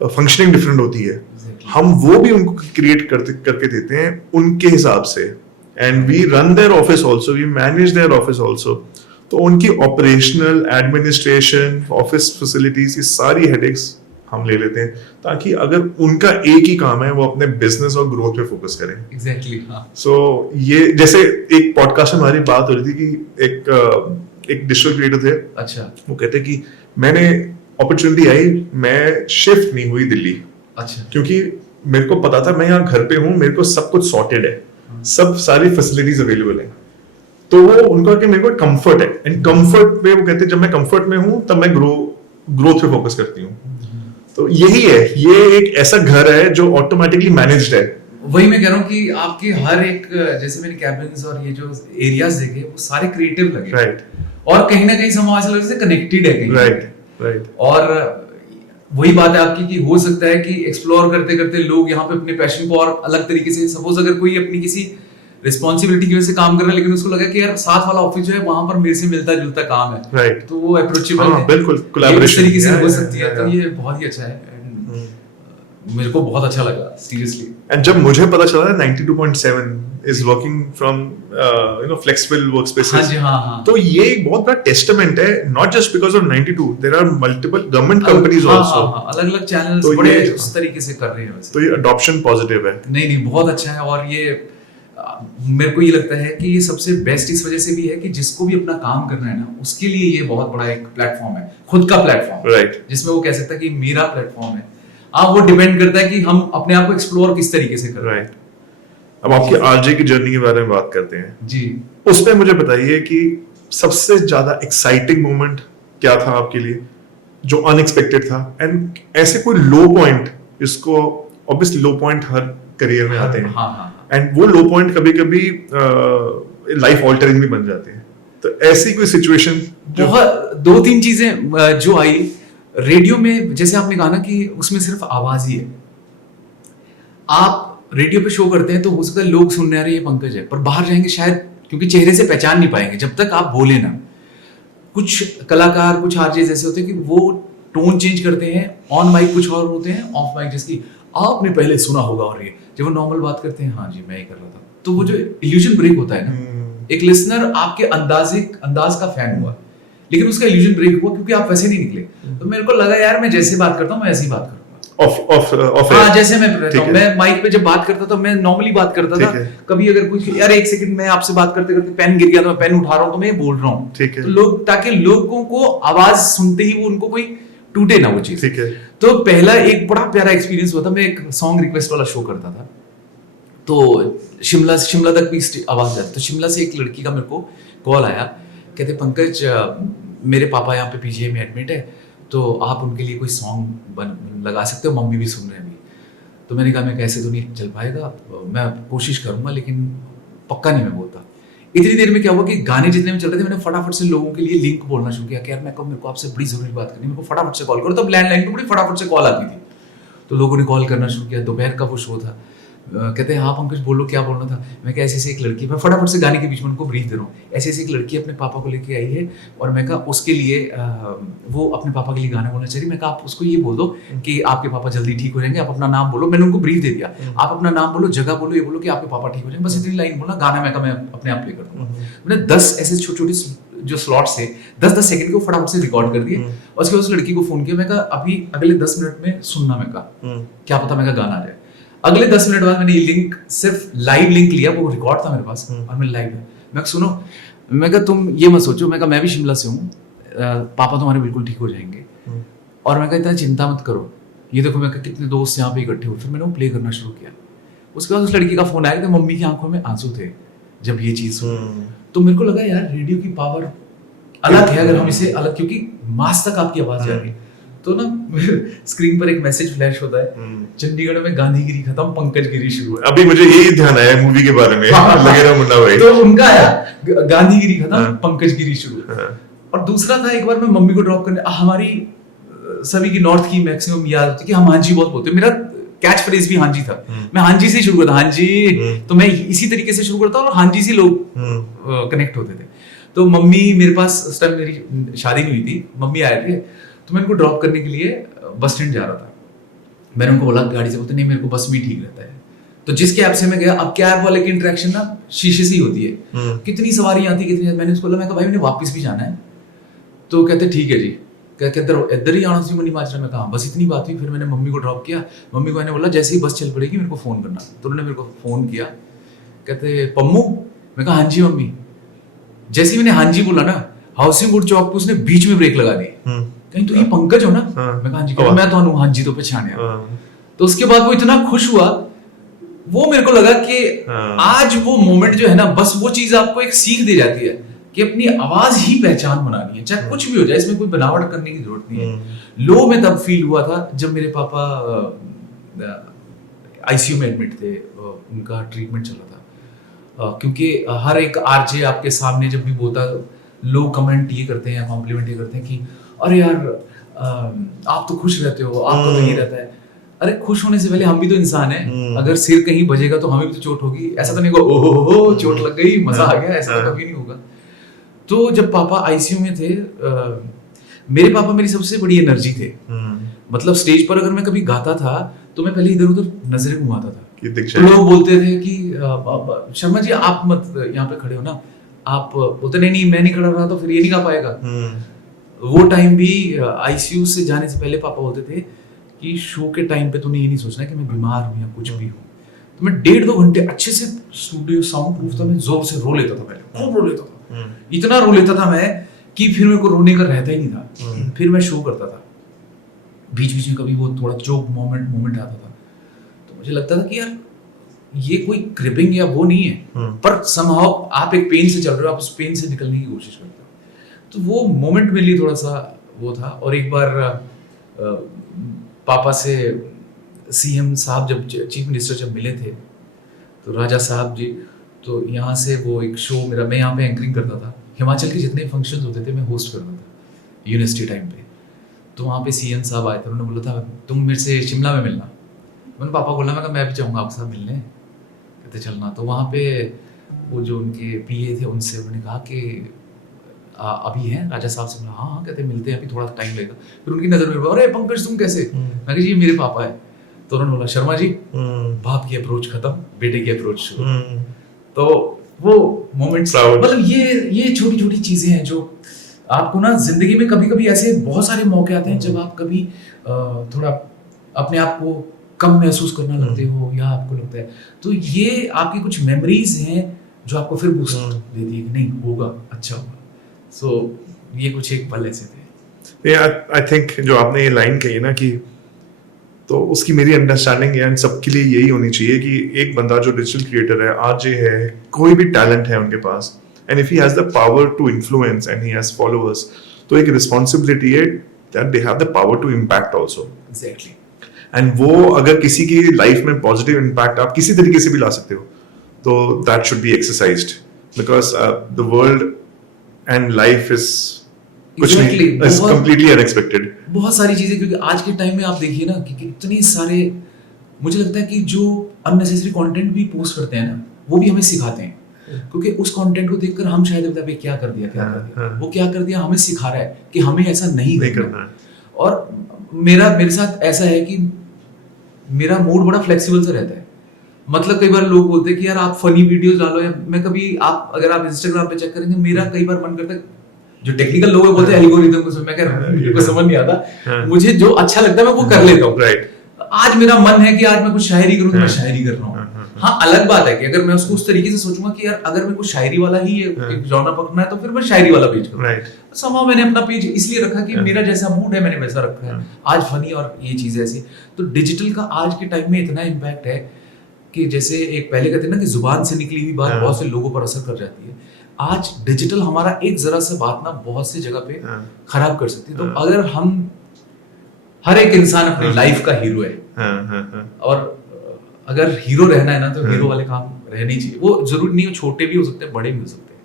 फंक्शनिंग डिफरेंट होती है। Exactly. हम वो भी उनको क्रिएट करके देते हैं उनके हिसाब से, and we run their office also, we manage their office also. तो उनकी ऑपरेशनल, एडमिनिस्ट्रेशन, ऑफिस फैसिलिटीज, ये सारी हेडेक्स हम ले लेते हैं, ताकि अगर उनका एक ही काम है वो अपने बिजनेस और ग्रोथ पे फोकस करें। Exactly, हाँ। सो ये जैसे एक पॉडकास्ट में हमारी बात हो रही थी कि एक डिजिटल क्रिएटर थे, अच्छा वो कहते कि मैंने अपॉर्चुनिटी आई, मैं शिफ्ट नहीं हुई दिल्ली, अच्छा। क्योंकि मेरे को पता था मैं यहाँ घर पे हूँ, मेरे को सब कुछ सॉर्टेड है, सब सारी फैसिलिटीज अवेलेबल है। तो वो उनका कि मेरे को कंफर्ट है, एंड कंफर्ट में वो कहते हैं जब मैं कंफर्ट में हूँ तब मैं ग्रोथ पे फोकस करती हूँ। तो यही है, ये एक ऐसा घर है जो ऑटोमेटिकली मैनेज्ड है। वही मैं कह रहा हूँ कि आपके हर एक, जैसे मैंने कैबिन्स और ये जो एरियाज देखे वो सारे क्रिएटिव लगे, राइट और कहीं ना कहीं समाज से जैसे कनेक्टेड है कहीं। राइट। और वही बात है आपकी कि हो सकता है कि एक्सप्लोर करते करते लोग यहाँ पे अपने पैशन को और अलग तरीके से, सपोज अगर कोई अपनी किसी रिस्पॉन्सिबिलिटी की वजह से काम कर रहा है, लेकिन उसको लगा कि यार साथ वाला ऑफिस जो है वहां पर मेरे से मिलता जुलता काम है, राइट, तो वो अप्रोचेबल हाँ, है, बिल्कुल, ये collaboration, इस तरीके से yeah, हो yeah, सकती है। yeah, तो yeah. ये बहुत ही अच्छा है, मेरे को बहुत अच्छा लगा सीरियसली। एंड जब मुझे पता चला 92.7 is working from flexible workspaces, हाँ जी, हाँ हाँ। तो ये एक बहुत बड़ा टेस्टामेंट है, not just because of 92, there are multiple government companies also, अलग अलग चैनल्स तो बड़े ये- उस तरीके से कर रहे हैं वैसे। तो ये अडॉप्शन पॉजिटिव है। नहीं नहीं, बहुत अच्छा है। और ये मेरे को ये लगता है कि ये सबसे बेस्ट इस वजह से भी है कि जिसको भी अपना काम करना है ना, उसके लिए ये बहुत बड़ा एक प्लेटफॉर्म है, खुद का प्लेटफॉर्म, राइट, जिसमें वो कह सकता है कि मेरा प्लेटफॉर्म है। हाँ, वो डिपेंड करता है कि हम अपने आप को एक्सप्लोर किस तरीके से कर रहे हैं। राइट। अब आपकी आरजे की जर्नी के बारे में बात करते हैं। जी। उसमें मुझे बताइए कि सबसे ज्यादा एक्साइटिंग मोमेंट क्या था आपके लिए, जो अनएक्सपेक्टेड था, एंड ऐसे कोई लो पॉइंट, जिसको ऑब्वियसली लो पॉइंट हर करियर में आते हैं, हाँ हाँ। एंड वो लो पॉइंट कभी कभी लाइफ ऑल्टरिंग भी बन जाते हैं। तो ऐसी कोई सिचुएशन बहुत दो तीन चीजें जो आई रेडियो में, जैसे आपने कहा ना कि उसमें सिर्फ आवाज ही है। आप रेडियो पे शो करते हैं तो हो सकता है लोग सुनने आ रहे हैं ये पंकज है, पर बाहर जाएंगे शायद क्योंकि चेहरे से पहचान नहीं पाएंगे जब तक आप बोले ना। कुछ कलाकार, कुछ आरजे ऐसे होते हैं कि वो टोन चेंज करते हैं, ऑन माइक कुछ और होते हैं, ऑफ माइक जैसे कि आपने पहले सुना होगा, और ये जब वो नॉर्मल बात करते हैं, हाँ जी मैं ये कर रहा था, तो वो जो इल्यूजन ब्रेक होता है ना, एक लिसनर आपके अंदाज का फैन हुआ, लेकिन उसका इल्यूजन ब्रेक हुआ क्योंकि आप वैसे नहीं निकले। तो मेरे को लगा यार मैं जैसे बात करता हूँ मैं ऐसी बात करूंगा। ऑफ हाँ, जैसे मैं रहता हूँ, मैं माइक पे जब बात करता था मैं नॉर्मली बात करता था। कभी अगर कुछ यार एक सेकंड मैं आपसे बात करते करते पेन गिर गया तो मैं पेन उठा रहा हूँ तो मैं बोल रहा हूँ, ठीक है, तो लोग, ताकि लोगों को आवाज सुनते ही वो उनको कोई टूटे ना वो चीज। ठीक है। तो पहला एक बड़ा प्यारा एक्सपीरियंस हुआ था, मैं एक सॉन्ग रिक्वेस्ट वाला शो करता था, तो शिमला तक भी आवाज जाती, तो शिमला से एक लड़की का मेरे को कॉल आया, कहते पंकज मेरे पापा यहाँ पे पीजीआई में एडमिट है, तो आप उनके लिए कोई सॉन्ग लगा सकते हो, मम्मी भी सुन रहे हैं अभी। तो मैंने कहा मैं कैसे तो नहीं चल पाएगा, मैं कोशिश करूंगा लेकिन पक्का नहीं मैं बोलता। इतनी देर में क्या हुआ कि गाने जितने में चल रहे थे, मैंने फटाफट से लोगों के लिए लिंक बोलना शुरू किया कि यार मेरे को आपसे बड़ी जरूरी बात करनी है, मेरे को फटाफट से कॉल करो। तब लैंडलाइन पे बड़ी फटाफट से कॉल आती थी, तो लोगों ने कॉल करना शुरू किया। दोपहर का वो शो था, कहते हैं हाँ पंकज बोलो क्या बोलना था। मैं कहा ऐसे ऐसे एक लड़की, मैं फटाफट से गाने के बीच में उनको ब्रीफ दे रहा हूँ, ऐसे ऐसे एक लड़की अपने पापा को लेके आई है और मैं कहा उसके लिए वो अपने पापा के लिए गाना बोलना चाहिए। मैं कहा आप उसको ये बोल दो कि आपके पापा जल्दी ठीक हो जाएंगे, आप अपना नाम बोलो। मैंने उनको ब्रीफ दे दिया, आप अपना नाम बोलो, जगह बोलो, ये बोलो कि आपके पापा ठीक हो जाएंगे, बस इतनी लाइन बोलना, गाना मैं अपने आप प्ले कर दूंगा। मैंने 10 ऐसे छोटे छोटे जो स्लॉट्स थे 10-10 सेकंड को फटाफट से रिकॉर्ड कर दिए और उसके बाद उस लड़की को फोन किया। मैं कहा अभी अगले 10 मिनट में सुनना, मैं कहा क्या पता मैं कहा गाना आ जाए। अगले 10 मिनट बाद मैंने ये लिंक, सिर्फ लाइव लिंक लिया, वो रिकॉर्ड था मेरे पास और मैं लाइव, मैं सुनो, मैं कहा तुम ये मत सोचो, मैं कहा मैं भी शिमला से हूँ, पापा तुम्हारे बिल्कुल ठीक हो जाएंगे और मैं कहा इतना चिंता मत करो, ये देखो मैं कितने दोस्त यहाँ पे इकट्ठे हुए। फिर मैंने वो प्ले करना शुरू किया। उसके बाद उस लड़की का फोन आया कि मम्मी की आंखों में आंसू थे जब ये चीज हुई। तो मेरे को लगा यार रेडियो की पावर अलग है, अगर हम इसे अलग, क्योंकि मास तक आपकी आवाज जा रही। तो ना स्क्रीन पर एक मैसेज फ्लैश होता है, चंडीगढ़ में गांधीगिरी खत्म, पंकज गिरी शुरू। अभी मुझे यही ध्यान आया मूवी के बारे में, लगे रहा मुन्ना भाई। तो उनका आया गांधीगिरी खत्म, पंकज गिरी शुरू। और दूसरा था, एक बार मैं मम्मी को ड्रॉप करने, हमारी सभी की नॉर्थ की मैक्सिमम याद होती है कि हम हाँ जी बहुत बोलते हैं। मेरा कैच फ्रेज भी हाँ जी था, मैं हाँ जी से शुरू करता, हाँ जी। तो मैं इसी तरीके से शुरू करता और हाँ जी से लोग कनेक्ट होते थे। तो मम्मी मेरे पास, उस टाइम मेरी शादी नहीं हुई थी, मम्मी आए थे, तो मैं उनको ड्रॉप करने के लिए बस स्टैंड जा रहा था। मैंने उनको बोला गाड़ी से, बोलते नहीं मेरे को बस में ठीक रहता है। तो जिस कैब से मैं गया, अब कैब वाले की इंटरेक्शन ना शीशे से ही होती है, कितनी सवारी आती कितनी। मैंने उसको बोला, मैं कहा भाई मैंने वापस भी जाना है। तो कहते ठीक है जी, कहते इधर ही आना सी मनी माजरा में। कहा बस इतनी बात हुई। फिर मैंने मम्मी को ड्रॉप किया, मम्मी को मैंने बोला जैसे ही बस चल पड़ेगी मेरे को फोन करना। तो उन्होंने मेरे को फोन किया, कहते पम्मू। मैं कहा हाँ जी मम्मी। जैसे ही मैंने हाँ जी बोला ना, हाउसिंग बोर्ड चौक पे उसने बीच में ब्रेक लगा दी, कहीं तो ये पंकज हो ना। मैं कहा हाँ जी, मैं तो हाँ जी तो पहचाने। तो उसके बाद वो इतना खुश हुआ, वो मेरे को लगा कि आज वो मोमेंट जो है ना, बस वो चीज आपको एक सीख दे जाती है कि अपनी आवाज ही पहचान बनानी है, चाहे कुछ भी हो जाए, इसमें कोई बनावट करने की जरूरत नहीं है। लो में तब फील हुआ था जब मेरे पापा आईसीयू में एडमिट थे, उनका ट्रीटमेंट चल रहा था। क्योंकि हर एक आरजे आपके सामने जब भी बोलता, लोग कमेंट ये करते हैं, कॉम्प्लीमेंट ये करते हैं कि अरे यार आप तो खुश रहते हो, आपका तो ये रहता है। अरे खुश होने से पहले हम भी तो इंसान हैं, अगर सिर कहीं बजेगा तो हमें भी तो चोट होगी। ऐसा तो नहीं होगा ओहो चोट लग गई मजा आ गया, ऐसा तो कभी नहीं होगा। तो जब पापा आईसीयू में थे, मेरे पापा मेरी सबसे बड़ी एनर्जी थे। मतलब स्टेज पर अगर मैं कभी गाता था तो मैं पहले इधर उधर नजरें घुमाता था। तो लोग बोलते थे कि शर्मा जी आप मत यहाँ पे खड़े हो ना, आप बोलते नहीं मैं नहीं खड़ा रहा तो फिर ये नहीं गा पाएगा। वो टाइम भी आईसीयू से जाने से पहले पापा बोलते थे कि शो के टाइम पे तूने ये नहीं सोचना कि मैं बीमार हूँ या कुछ भी हूँ। तो मैं 1.5-2 घंटे अच्छे से, स्टूडियो साउंड प्रूफ था, मैं जोर से रो लेता था, पहले खूब रो लेता था, इतना रो लेता था मैं कि फिर मेरे को रोने का रहता ही नहीं था। फिर मैं शो करता था, बीच बीच में कभी वो थोड़ा जोक मोमेंट आता था, तो मुझे लगता था कि यार ये कोई क्रिपिंग या वो नहीं है, पर समहाउ आप एक पेन से चल रहे हो, आप उस पेन से निकलने की कोशिश करते हो। तो वो मोमेंट मेरे लिए थोड़ा सा वो था। और एक बार पापा से सीएम साहब जब चीफ मिनिस्टर जब मिले थे, तो राजा साहब जी, तो यहाँ से वो एक शो मेरा, मैं यहाँ पे एंकरिंग करता था, हिमाचल के जितने फंक्शंस होते थे मैं होस्ट करता था यूनिवर्सिटी टाइम पे। तो वहाँ पे सीएम साहब आए थे, उन्होंने बोला था तुम मेरे से शिमला में मिलना। मैंने पापा को बोला, मैं भी चाहूँगा आपके साथ मिलने, कहते चलना। तो वहाँ पे वो जो उनके पीए थे उनसे उन्होंने कहा कि अभी हैं राजा साहब से। हाँ कहते मिलते हैं, अभी थोड़ा टाइम लगेगा। फिर उनकी नजर में, अरे पंकज तुम कैसे? मैं कहा जी ये मेरे पापा है। तो उन्होंने बोला शर्मा जी बाप की अप्रोच खत्म, बेटे की अप्रोच शुरू। तो वो मोमेंट्स, मतलब ये छोटी छोटी चीजें हैं जो आपको ना जिंदगी में कभी कभी ऐसे बहुत सारे मौके आते हैं जब आप कभी थोड़ा अपने आप को कम महसूस करना लगते हो, या आपको लगता है, तो ये आपकी कुछ मेमोरीज हैं जो आपको फिर बूस्ट देती है कि नहीं होगा, अच्छा होगा। सो ये कुछ एक पल ऐसे थे। आई थिंक जो आपने ये लाइन कही ना कि, तो उसकी मेरी अंडरस्टैंडिंग है सबके लिए यही होनी चाहिए कि एक बंदा जो डिजिटल क्रिएटर है, आज ये है, कोई भी टैलेंट है उनके पास, and if he has the power to influence and he has followers, तो एक रिस्पॉन्सिबिलिटी है that they have the power to impact also, exactly. And वो अगर किसी की लाइफ में पॉजिटिव इम्पैक्ट आप किसी तरीके से भी ला सकते हो तो that should be exercised, because the world and life is कुछ Exactly, नहीं, इज कंप्लीटली अनएक्सपेक्टेड। बहुत सारी चीजें, क्योंकि आज के टाइम में आप देखिए ना कि कितने सारे, मुझे लगता है कि जो अननेसेसरी कंटेंट भी पोस्ट करते हैं ना, वो भी हमें सिखाते हैं, क्योंकि उस कंटेंट को देखकर हम शायद बोलते हैं क्या कर दिया, क्या कर दिया, वो क्या कर दिया हमें सिखा रहा है कि हमें ऐसा नहीं करना है। और मेरे साथ ऐसा है कि मेरा मूड बड़ा फ्लेक्सिबल सा रहता है। मतलब कई बार लोग बोलते हैं कि यार आप फनी वीडियोस डालो, या मैं कभी अगर आप इंस्टाग्राम पे चेक करेंगे, मेरा कई बार मन करता है, जो टेक्निकल लोग बोलते हैं एल्गोरिथम को, मैं कह रहा हूँ मुझे समझ नहीं आता, मुझे जो अच्छा लगता है मैं वो कर लेता हूँ। राइट, आज मेरा मन है कि आज मैं कुछ शायरी करूँ तो मैं शायरी कर रहा हूँ। हाँ, अलग बात है कि अगर मैं उसको उस तरीके से सोचूंगा कि यार अगर मेरे को शायरी वाला ही एक जॉनर पकड़ना है तो फिर मैं शायरी वाला पेज करूँ। somehow मैंने अपना पेज इसलिए रखा कि मेरा जैसा मूड है मैंने वैसा रखा है। आज फनी और ये चीज ऐसी, तो डिजिटल का आज के टाइम में इतना इम्पैक्ट है कि जैसे एक पहले कहते हैं ना कि जुबान से निकली हुई बात बहुत से लोगों पर असर कर जाती है। आज डिजिटल हमारा एक जरा सा बात ना बहुत सी जगह पे खराब कर सकती है। तो अगर हम, हर एक इंसान अपनी लाइफ का हीरो है, और अगर हीरो रहना है ना तो हीरो वाले काम रहने चाहिए। वो जरूरी नहीं, छोटे भी हो सकते हैं, बड़े भी हो सकते हैं।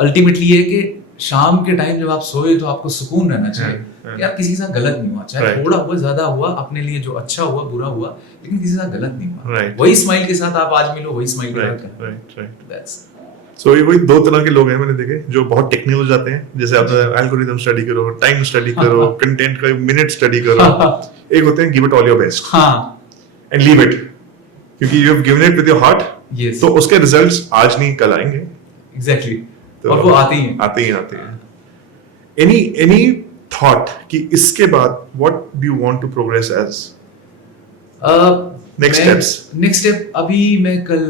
अल्टीमेटली ये है कि शाम के टाइम जब आप सोए तो आपको सुकून रहना चाहिए कि यार किसी के साथ गलत नहीं हुआ, चाहे थोड़ा हुआ ज्यादा हुआ, अपने लिए जो अच्छा हुआ बुरा हुआ, लेकिन किसी के साथ गलत नहीं हुआ। वही स्माइल के साथ आप आज मिलो, वही स्माइल के साथ। सो ये वही दो तरह के लोग हैं मैंने देखे, जो बहुत टेक्निकल हो जाते हैं, जैसे आप एल्गोरिथम स्टडी करो, टाइम स्टडी करो, कंटेंट का मिनट स्टडी करो। एक होते हैं give it all your best and leave it, क्योंकि you have given it with your heart, तो उसके रिजल्ट्स आज नहीं कल आएंगे। एग्जैक्टली, और वो आते ही हैं। एनी थॉट कि इसके बाद what do you want to progress as next step? अभी मैं कल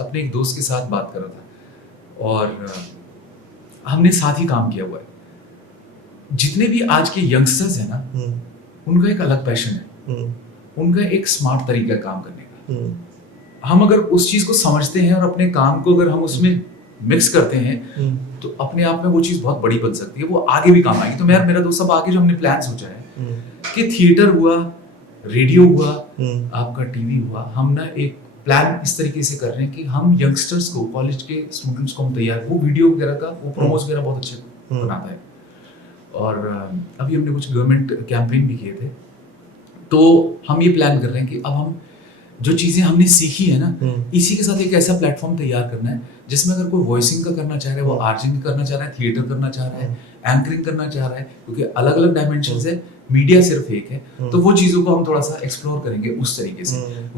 अपने एक दोस्त के साथ बात कर रहा था और हमने साथ ही काम किया हुआ है। जितने भी आज के यंगस्टर्स हैं ना, उनका एक अलग पैशन है, उनका एक स्मार्ट तरीका है काम करने का। हम अगर उस चीज को समझते हैं और अपने काम को अगर हम उसमें मिक्स करते हैं तो अपने आप में वो चीज बहुत बड़ी बन सकती है, वो आगे भी काम आएगी। तो मेरा दोस्त सब आगे जो हमने प्लान सोचा है कि थिएटर हुआ, रेडियो हुआ, आपका टीवी हुआ, हम ना एक प्लान इस तरीके से कर रहे हैं कि हम यंगस्टर्स को, कॉलेज के स्टूडेंट्स को हम तैयार, वो वीडियो वगैरह का वो प्रोमोस वगैरह बहुत अच्छे बनाता है। और अभी हमने कुछ गवर्नमेंट कैंपेन भी किए थे, तो हम ये प्लान कर रहे हैं कि अब हम जो चीजें हमने सीखी है ना, इसी के साथ एक ऐसा प्लेटफॉर्म तैयार करना है जिसमें अगर कोई वॉइसिंग का करना चाह रहा है, वो आर्जिंग करना चाह रहा है, थिएटर करना चाह रहा है, एंकरिंग करना चाह रहा है, क्योंकि अलग अलग डायमेंशंस है, मीडिया सिर्फ एक है, तो वो चीजों को हम थोड़ा सा एक्सप्लोर करेंगे उस तरीके से।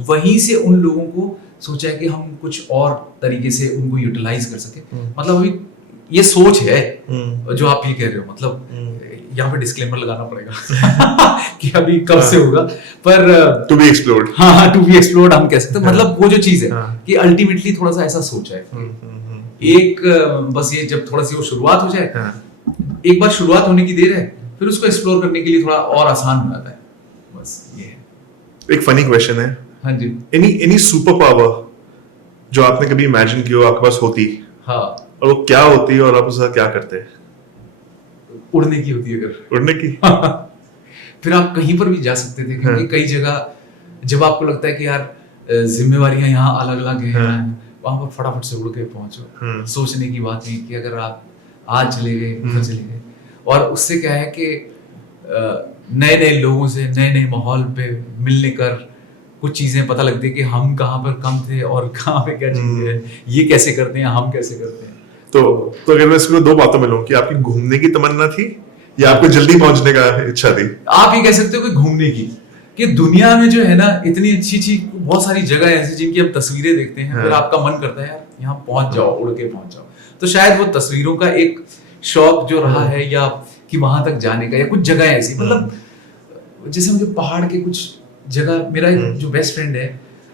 वहीं से उन लोगों को सोचा है कि हम कुछ और तरीके से उनको यूटिलाइज कर सके। मतलब अभी ये सोच है जो आप ये कह रहे हो, मतलब यहाँ पे डिस्क्लेमर लगाना पड़ेगा कि अभी कब से होगा, पर टू बी एक्सप्लोर्ड। हाँ, टू बी एक्सप्लोर्ड हम कह सकते हैं। मतलब वो जो चीज है कि अल्टीमेटली थोड़ा सा ऐसा सोचा है एक, बस ये जब थोड़ा सी वो शुरुआत हो जाए, एक बार शुरुआत होने की देर है, फिर उसको एक्सप्लोर करने के लिए थोड़ा और आसान हो जाता है। बस ये है। एक फनी क्वेश्चन है। हाँ जी। एनी सुपर पावर जो आपने कभी इमेजिन किया आपके पास होती, हाँ, और वो क्या होती और आप उसका क्या करते? उड़ने की होती है। अगर उड़ने की फिर आप कहीं पर भी जा सकते थे, क्योंकि कई जगह जब आपको लगता है कि यार जिम्मेवारियां यहाँ अलग अलग हैं, वहां पर फटाफट से उड़ के पहुंचो। सोचने की बात नहीं कि अगर आप आज चले गए, उधर चले गए, और उससे क्या है कि नए नए लोगों से, नए नए माहौल पे मिलने कर कुछ चीजें पता लगती है कि हम कहाँ पर कम थे और कहाँ पे क्या चीजें हैं, ये कैसे करते हैं, हम कैसे करते हैं। तो अगर मैं इसको दो बातों में लूं कि आपकी घूमने की तमन्ना थी या आपको जल्दी पहुंचने का इच्छा थी? आप ये कह सकते हो कि घूमने की, कि दुनिया में जो है ना इतनी अच्छी अच्छी बहुत सारी जगह ऐसी जिनकी हम तस्वीरें देखते हैं, फिर आपका मन करता है यार यहाँ पहुंच जाओ, उड़ के पहुंच जाओ। तो शायद वो तस्वीरों का एक शौक जो रहा है, या कि वहां तक जाने का, या कुछ जगह ऐसी, मतलब जैसे मुझे पहाड़ के कुछ जगह, मेरा एक जो बेस्ट फ्रेंड है,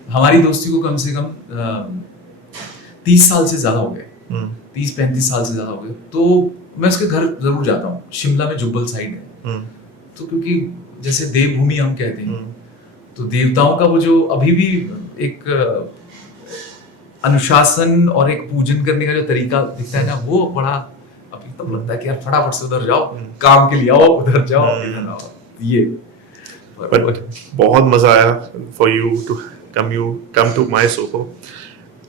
हमारी दोस्ती को कम से कम 30 साल से ज्यादा हो गए, 30-35 साल से ज्यादा हो गए। तो मैं उसके घर जरूर जाता हूँ। शिमला में जुब्बल साइड है, तो क्योंकि जैसे देवभूमि हम कहते हैं, तो देवताओं का वो जो अभी भी एक अनुशासन और एक पूजन करने का जो तरीका दिखता है ना, वो बड़ा अभी तब लगता है कि यार फटाफट से उधर जाओ, काम के लिए आओ, उधर जाओ, इधर आओ, ये बट बहुत मजा आया for you to come to my Soho.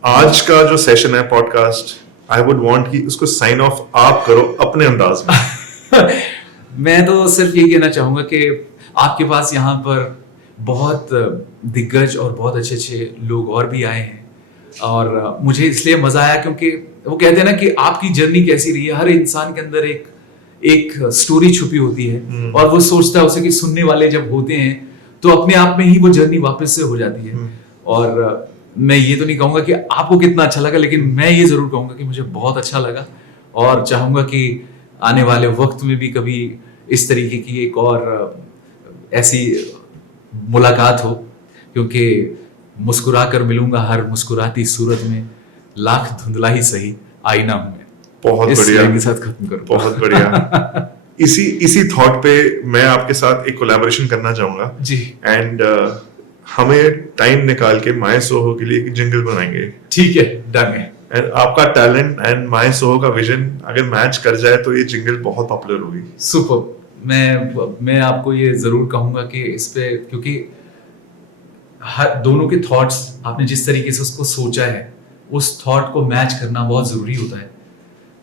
आज का जो सेशन है पॉडकास्ट, आई वुड वांट कि उसको साइन ऑफ आप करो अपने अंदाज में। मैं तो सिर्फ ये कहना चाहूंगा कि आपके पास यहाँ पर बहुत दिग्गज और बहुत अच्छे अच्छे लोग और भी आए हैं, और मुझे इसलिए मजा आया क्योंकि वो कहते हैं ना कि आपकी जर्नी कैसी रही है। हर इंसान के अंदर एक स्टोरी छुपी होती है, और वो सोचता है उसे कि सुनने वाले जब होते हैं तो अपने आप में ही वो जर्नी वापस से हो जाती है। और मैं ये तो नहीं कहूंगा कि आपको कितना अच्छा लगा, लेकिन मैं ये जरूर कहूंगा कि मुझे बहुत अच्छा लगा, और चाहूंगा कि आने वाले वक्त में भी कभी इस तरीके की एक और ऐसी मुलाकात हो, क्योंकि मुस्कुरा कर मिलूंगा हर मुस्कुराती सूरत में, लाख धुंधला ही सही आईना हूं मैं। बहुत इस बढ़िया, लाइन के साथ खत्म करूं। बहुत बढ़िया। इसी थॉट पे मैं आपके साथ एक कोलैबोरेशन करना चाहूंगा जी। एंड हमें टाइम निकाल के माय सोहो के लिए एक जिंगल बनाएंगे। ठीक है, डन है। एंड आपका टैलेंट एंड माय सोहो का विजन अगर मैच कर जाए तो ये जिंगल बहुत पॉपुलर होगी। सुपर। मैं आपको ये जरूर कहूंगा कि इस पे, क्योंकि हर दोनों के थॉट्स आपने जिस तरीके से उसको सोचा है, उस थॉट को मैच करना बहुत जरूरी होता है।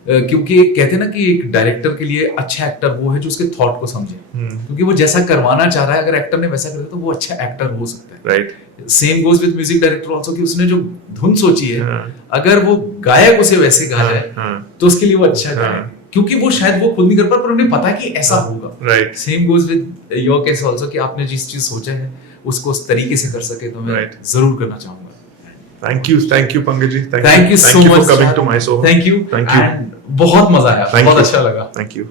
क्योंकि कहते हैं ना कि एक डायरेक्टर के लिए अच्छा एक्टर वो है जो उसके थॉट को समझे, क्योंकि वो जैसा करवाना चाह रहा है अगर एक्टर ने वैसा कर दिया तो वो अच्छा एक्टर हो सकता है। Right. Same goes with music director also, कि उसने जो धुन सोची है, अगर वो गायक उसे वैसे गा जाए तो उसके लिए वो अच्छा गायक, क्योंकि वो शायद वो खुद नहीं कर पा, पर उन्हें पता है कि ऐसा होगा। Right. Same goes with your case also, कि आपने जिस चीज सोचा है उसको उस तरीके से कर सके, तो मैं जरूर करना चाहूंगा। Thank you Pankaj ji. Thank you so much for coming to my show. Thank you. Thank you. And बहुत मजा आया, बहुत अच्छा लगा। Thank you.